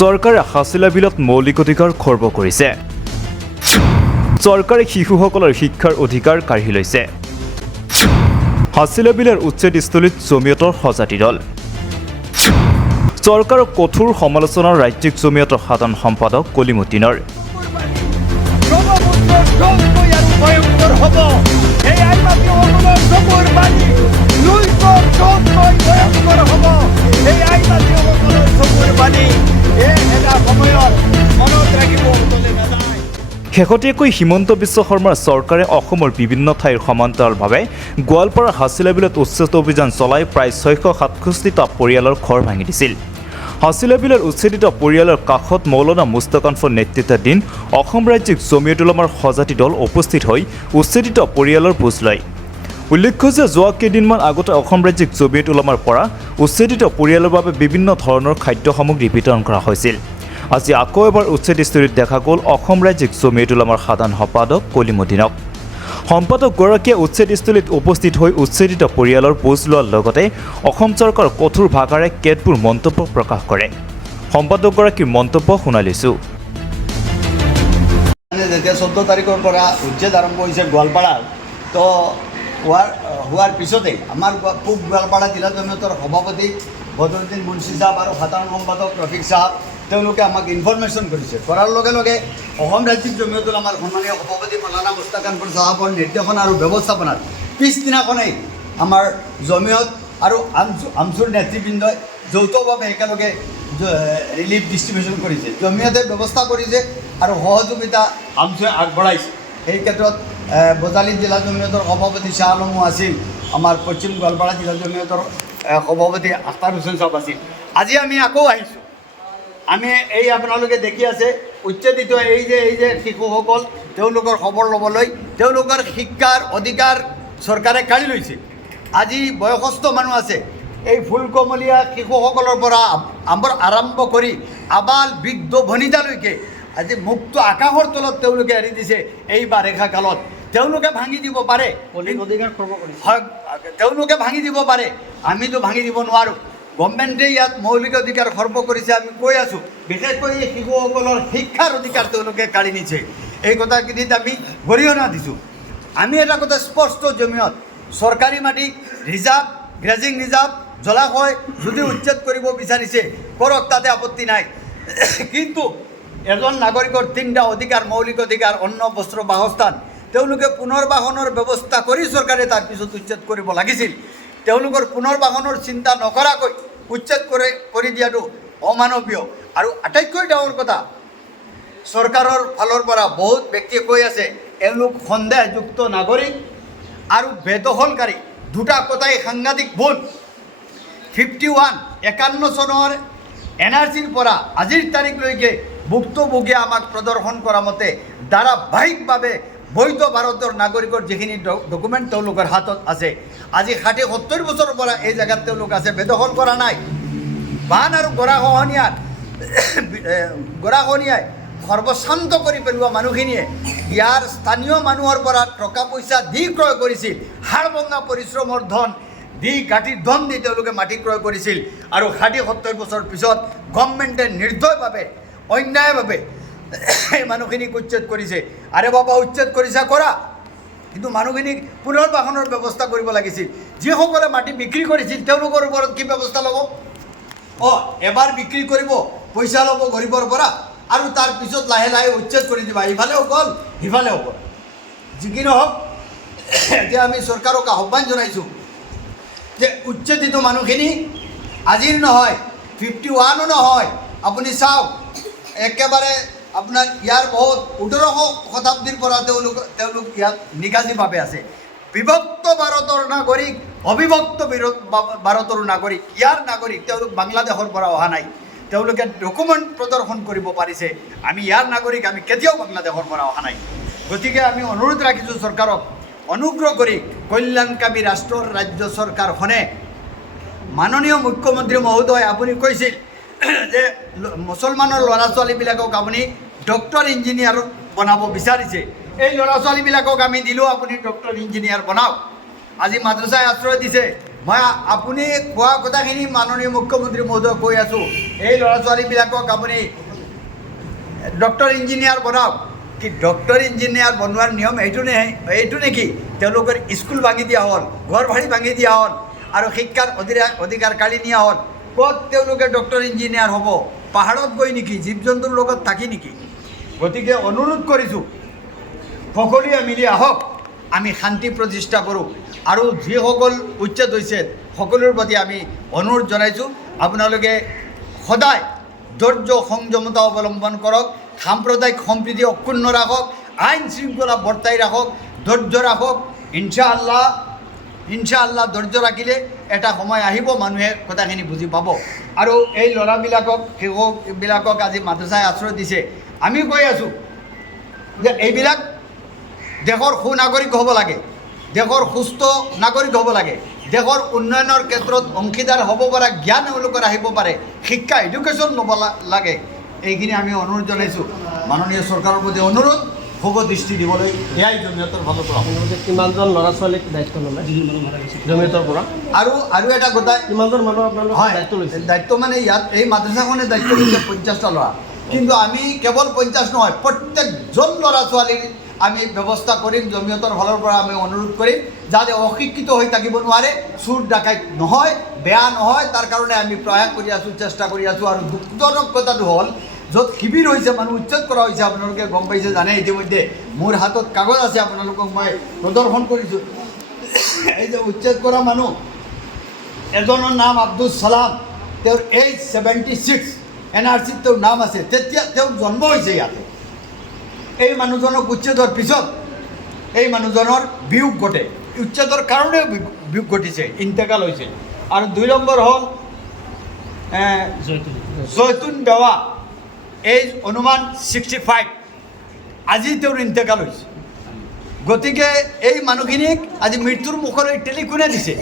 চৰকাৰে হাছিলা বিলত মৌলিক অধিকাৰ খৰ্ব কৰিছে। চৰকাৰে শিশুসকলৰ শিক্ষাৰ অধিকাৰ কাঢ়ি লৈছে। হাছিলা বিলৰ উচ্ছেদস্থলীত জমিয়তৰ সজাতি দল। চৰকাৰৰ কঠোৰ সমালোচনাৰ ৰাজ্যিক জমিয়তৰ সাধাৰণ সম্পাদক কলিমুদ্দিনৰ। শেহতীয়াকৈ হিমন্ত বিশ্ব শৰ্মাৰ চৰকাৰে অসমৰ বিভিন্ন ঠাইৰ সমান্তৰালভাৱে গোৱালপাৰা হাছিলা বিলত উচ্ছেদ অভিযান চলাই প্ৰায় 667টা পৰিয়ালৰ ঘৰ ভাঙি দিছিল। হাছিলা বিলৰ উচ্ছেদিত পৰিয়ালৰ কাষত মৌলানা মুস্তাকানফৰ নেতৃত্বাধীন অসম ৰাজ্যিক জমিয়তুল উলামাৰ সজাতি দল উপস্থিত হৈ উচ্ছেদিত পৰিয়ালৰ বুজ লয়। উল্লেখ্য যে যোৱা কেইদিনমান আগতে অসম ৰাজ্যিক জমিয়তুল উলামাৰ পৰা উচ্ছেদিত পৰিয়ালৰ বাবে বিভিন্ন ধৰণৰ খাদ্য সামগ্ৰী বিতৰণ কৰা হৈছিল। আজি আকৌ এবাৰ উচ্ছেদস্থলীত দেখা গ'ল অসম ৰাজ্যিক জমিয়তুল উলামাৰ সাধাৰণ সম্পাদক কলিমুদ্দিনক। সম্পাদকগৰাকীয়ে উচ্ছেদস্থলীত উপস্থিত হৈ উচ্ছেদিত পৰিয়ালৰ বুজ লোৱাৰ লগতে অসম চৰকাৰৰ কঠোৰ ভাষাৰে কেতবোৰ মন্তব্য প্ৰকাশ কৰে। সম্পাদকগৰাকীৰ মন্তব্য শুনাই লৈছোঁ। যেতিয়া 14 তাৰিখৰ পৰা উচ্ছেদ আৰম্ভ হৈছে গোৱালপাৰাৰ, তো হোৱাৰ পিছতেই আমাৰ পূব গোৱালপাৰা জিলা জমিয়তৰ সভাপতি বদৰুদ্দিন মুন্সি চাহাব আৰু সাধাৰণ সম্পাদক ৰফিক চাহাব তেওঁলোকে আমাক ইনফৰমেশ্যন কৰিছে। কৰাৰ লগে লগে অসম ৰাজ্যিক জমিয়তুল উলামাৰ সন্মানীয় সভাপতি মৌলানা মুস্তাকানফৰ চাহাবৰ নিৰ্দেশনা আৰু ব্যৱস্থাপনাত পিছদিনাখনেই আমাৰ জমিয়ত আৰু আমচুৰ নেতৃবৃন্দই যৌথভাৱে একেলগে ৰিলিফ ডিষ্ট্ৰিবিউশ্যন কৰিছে। জমিয়তে ব্যৱস্থা কৰিছে আৰু সহযোগিতা আমচুৱে আগবঢ়াইছে। এই ক্ষেত্ৰত বজালী জিলা জমিয়তৰ সভাপতি শ্বাহ আলমো আছিল, আমাৰ পশ্চিম গোৱালপাৰা জিলা জমিয়তৰ সভাপতি আখতাৰ হুছেইন চাহাব আছিল। আজি আমি আকৌ আহিছোঁ। আমি এই আপোনালোকে দেখি আছে উচ্ছেদিত এই যে শিশুসকল, তেওঁলোকৰ খবৰ ল'বলৈ তেওঁলোকৰ শিক্ষাৰ অধিকাৰ চৰকাৰে কাঢ়ি লৈছে। আজি বয়সস্থ মানুহ আছে, এই ফুলকমলীয়া শিশুসকলৰ পৰা আৰম্ভ কৰি আবাল বৃদ্ধ ভনিতালৈকে আজি মুক্ত আকাশৰ তলত তেওঁলোকে এৰি দিছে। এই বাৰিষা কালত তেওঁলোকে ভাঙি দিব পাৰে, অধিকাৰ খৰ্ব কৰিছে, হয় তেওঁলোকে ভাঙি দিব পাৰে, আমিতো ভাঙি দিব নোৱাৰোঁ। গভৰ্ণমেণ্টে ইয়াত মৌলিক অধিকাৰ খৰ্ব কৰিছে, আমি কৈ আছোঁ। বিশেষকৈ এই শিশুসকলৰ শিক্ষাৰ অধিকাৰ তেওঁলোকে কাঢ়ি নিছে। এই কথাখিনিত আমি গৰিহণা দিছোঁ। আমি এটা কথা স্পষ্ট, জমিয়ত চৰকাৰী মাটি ৰিজাৰ্ভ, গ্ৰেজিং ৰিজাৰ্ভ, জলাশয় যদি উচ্ছেদ কৰিব বিচাৰিছে কৰক, তাতে আপত্তি নাই। কিন্তু এজন নাগৰিকৰ 3টা অধিকাৰ, মৌলিক অধিকাৰ, অন্ন, বস্ত্ৰ, বাসস্থান, তেওঁলোকে পুনৰ্বাসনৰ ব্যৱস্থা কৰি চৰকাৰে তাৰপিছত উচ্ছেদ কৰিব লাগিছিল। তেওঁলোকৰ পুনৰ্বাসনৰ চিন্তা নকৰাকৈ উচ্ছেদ কৰি দিয়াটো অমানৱীয়। আৰু আটাইতকৈ ডাঙৰ কথা, চৰকাৰৰ ফালৰ পৰা বহুত ব্যক্তিয়ে কৈ আছে এওঁলোক সন্দেহযুক্ত নাগৰিক আৰু বেদখলকাৰী। দুটা কথাই সাংঘাতিক ভুল। 51 চনৰ NRCৰ পৰা আজিৰ তাৰিখলৈকে ভুক্তভোগীয়ে আমাক প্ৰদৰ্শন কৰা মতে ধাৰাবাহিকভাৱে বৈধ ভাৰতৰ নাগৰিকৰ যিখিনি ডকুমেণ্ট তেওঁলোকৰ হাতত আছে। আজি 60-70 বছৰৰ পৰা এই জেগাত তেওঁলোক আছে, বেদখল কৰা নাই। বান আৰু গৰাখহনীয়াই সৰ্বশান্ত কৰি পেলোৱা মানুহখিনিয়ে ইয়াৰ স্থানীয় মানুহৰ পৰা টকা পইচা দি ক্ৰয় কৰিছিল, হাড়ভঙা পৰিশ্ৰমৰ ধন দি, গাঁঠিৰ ধন দি তেওঁলোকে মাটি ক্ৰয় কৰিছিল। আৰু 60-70 বছৰ পিছত গভৰ্ণমেণ্টে নিৰ্দয়ভাৱে, অন্যায়ভাৱে এই মানুহখিনিক উচ্ছেদ কৰিছে। আৰে বাবা, উচ্ছেদ কৰিছা কৰা, কিন্তু মানুহখিনিক পুনৰ্বাসনৰ ব্যৱস্থা কৰিব লাগিছিল। যিসকলে মাটি বিক্ৰী কৰিছিল তেওঁলোকৰ ওপৰত কি ব্যৱস্থা ল'ব? এবাৰ বিক্ৰী কৰিব, পইচা ল'ব গৰীবৰ পৰা, আৰু তাৰপিছত লাহে লাহে উচ্ছেদ কৰি দিবা, ইফালেও গ'ল সিফালেও গ'ল। যি কি নহওক, এতিয়া আমি চৰকাৰক আহ্বান জনাইছোঁ যে উচ্ছেদিত মানুহখিনি আজিৰ নহয়, 51 নহয়, আপুনি চাওক একেবাৰে আপোনাৰ ইয়াৰ বহুত 1800 শতাব্দীৰ পৰা তেওঁলোক ইয়াত নিগাজীভাৱে আছে। বিভক্ত ভাৰতৰ নাগৰিক, অবিভক্ত ভাৰতৰ নাগৰিক, ইয়াৰ নাগৰিক। তেওঁলোক বাংলাদেশৰ পৰা অহা নাই, তেওঁলোকে ডকুমেণ্ট প্ৰদৰ্শন কৰিব পাৰিছে। আমি ইয়াৰ নাগৰিক, আমি কেতিয়াও বাংলাদেশৰ পৰা অহা নাই। গতিকে আমি অনুৰোধ ৰাখিছোঁ চৰকাৰক, অনুগ্ৰহ কৰি কল্যাণকামী ৰাষ্ট্ৰৰ ৰাজ্য চৰকাৰখনে, মাননীয় মুখ্যমন্ত্ৰী মহোদয়, আপুনি কৈছিল যে মুছলমানৰ ল'ৰা ছোৱালীবিলাকক আপুনি ডক্টৰ ইঞ্জিনিয়াৰ বনাব বিচাৰিছে। এই ল'ৰা ছোৱালীবিলাকক আমি দিলোঁ, আপুনি ডক্টৰ ইঞ্জিনিয়াৰ বনাওক। আজি মাদ্ৰাছাই আশ্ৰয় দিছে, মই আপুনি কোৱা কথাখিনি মাননীয় মুখ্যমন্ত্ৰী মহোদয়ক কৈ আছোঁ, এই ল'ৰা ছোৱালীবিলাকক আপুনি ডক্টৰ ইঞ্জিনিয়াৰ বনাওক। কি ডক্টৰ ইঞ্জিনিয়াৰ বনোৱাৰ নিয়ম এইটো নেকি? তেওঁলোকৰ স্কুল ভাঙি দিয়া হ'ল, ঘৰ বাৰী ভাঙি দিয়া হ'ল আৰু শিক্ষাৰ অধিকাৰ কাঢ়ি নিয়া হ'ল। ক'ত তেওঁলোকে ডক্টৰ ইঞ্জিনিয়াৰ হ'ব? পাহাৰত গৈ নেকি? জীৱ জন্তুৰ লগত থাকি নেকি? গতিকে অনুৰোধ কৰিছোঁ, সকলোৱে মিলি আহক, আমি শান্তি প্ৰতিষ্ঠা কৰোঁ আৰু যিসকল উচ্ছেদ হৈছে সকলোৰে প্ৰতি আমি অনুৰোধ জনাইছোঁ, আপোনালোকে সদায় ধৈৰ্য সংযমতা অৱলম্বন কৰক, সাম্প্ৰদায়িক সম্প্ৰীতি অক্ষুণ্ণ ৰাখক, আইন শৃংখলা বৰ্তাই ৰাখক, ধৈৰ্য ৰাখক। ইনশাআল্লাহ ধৈৰ্য ৰাখিলে এটা সময় আহিব, মানুহে কথাখিনি বুজি পাব। আৰু এই ল'ৰাবিলাকক, শিশুবিলাকক আজি মাদ্ৰাছাই আশ্ৰয় দিছে। আমি কৈ আছোঁ যে এইবিলাক দেশৰ সুনাগৰিক হ'ব লাগে, দেশৰ সুস্থ নাগৰিক হ'ব লাগে, দেশৰ উন্নয়নৰ ক্ষেত্ৰত অংশীদাৰ হ'ব পৰা জ্ঞান এওঁলোকৰ আহিব পাৰে, শিক্ষা এডুকেশ্যন ল'ব লাগে। এইখিনি আমি অনুৰোধ জনাইছোঁ। মাননীয় চৰকাৰৰ প্ৰতি অনুৰোধ, শুভ দৃষ্টি দিবলৈ, এয়াই জমিয়তৰ ফালৰ পৰা। কিমানজন ল'ৰা ছোৱালীক দায়িত্ব ল'লে জমিয়তৰ পৰা? আৰু এটা কথা, কিমানজন মানুহ আপোনালোকে হয়, দায়িত্ব লৈছে? দায়িত্ব মানে ইয়াত এই মাদ্ৰাছাখনে দায়িত্ব লৈছে 50টা ল'ৰা, কিন্তু আমি কেৱল 50 নহয়, প্ৰত্যেকজন ল'ৰা ছোৱালীৰ আমি ব্যৱস্থা কৰিম। জমিয়তৰ ফালৰ পৰা আমি অনুৰোধ কৰিম যাতে অশিক্ষিত হৈ থাকিব নোৱাৰে, চুৰ ডাকাইত নহয়, বেয়া নহয়, তাৰ কাৰণে আমি প্ৰয়াস কৰি আছোঁ, চেষ্টা কৰি আছোঁ। আৰু দুখজনক কথাটো হ'ল, য'ত শিবিৰ হৈছে, মানুহ উচ্ছেদ কৰা হৈছে, আপোনালোকে গম পাইছে, জানে ইতিমধ্যে। মোৰ হাতত কাগজ আছে, আপোনালোকক মই প্ৰদৰ্শন কৰিছোঁ। এই যে উচ্ছেদ কৰা মানুহ, এজনৰ নাম আব্দুল ছালাম, তেওঁৰ এজ 76, NRCত তেওঁৰ নাম আছে, তেতিয়া তেওঁৰ জন্ম হৈছে ইয়াতে। এই মানুহজনক উচ্ছেদৰ পিছত এই মানুহজনৰ বিয়োগ ঘটে, উচ্ছেদৰ কাৰণেও বিয়োগ ঘটিছে, ইন্তেকাল হৈছে। আৰু 2 নম্বৰ হ'ল জৈতুন বেৱা, এজ অনুমান 65, আজি তেওঁৰ ইন্তেকাল হৈছে। গতিকে এই মানুহখিনিক আজি মৃত্যুৰ মুখলৈ ঠেলি কোনে দিছে?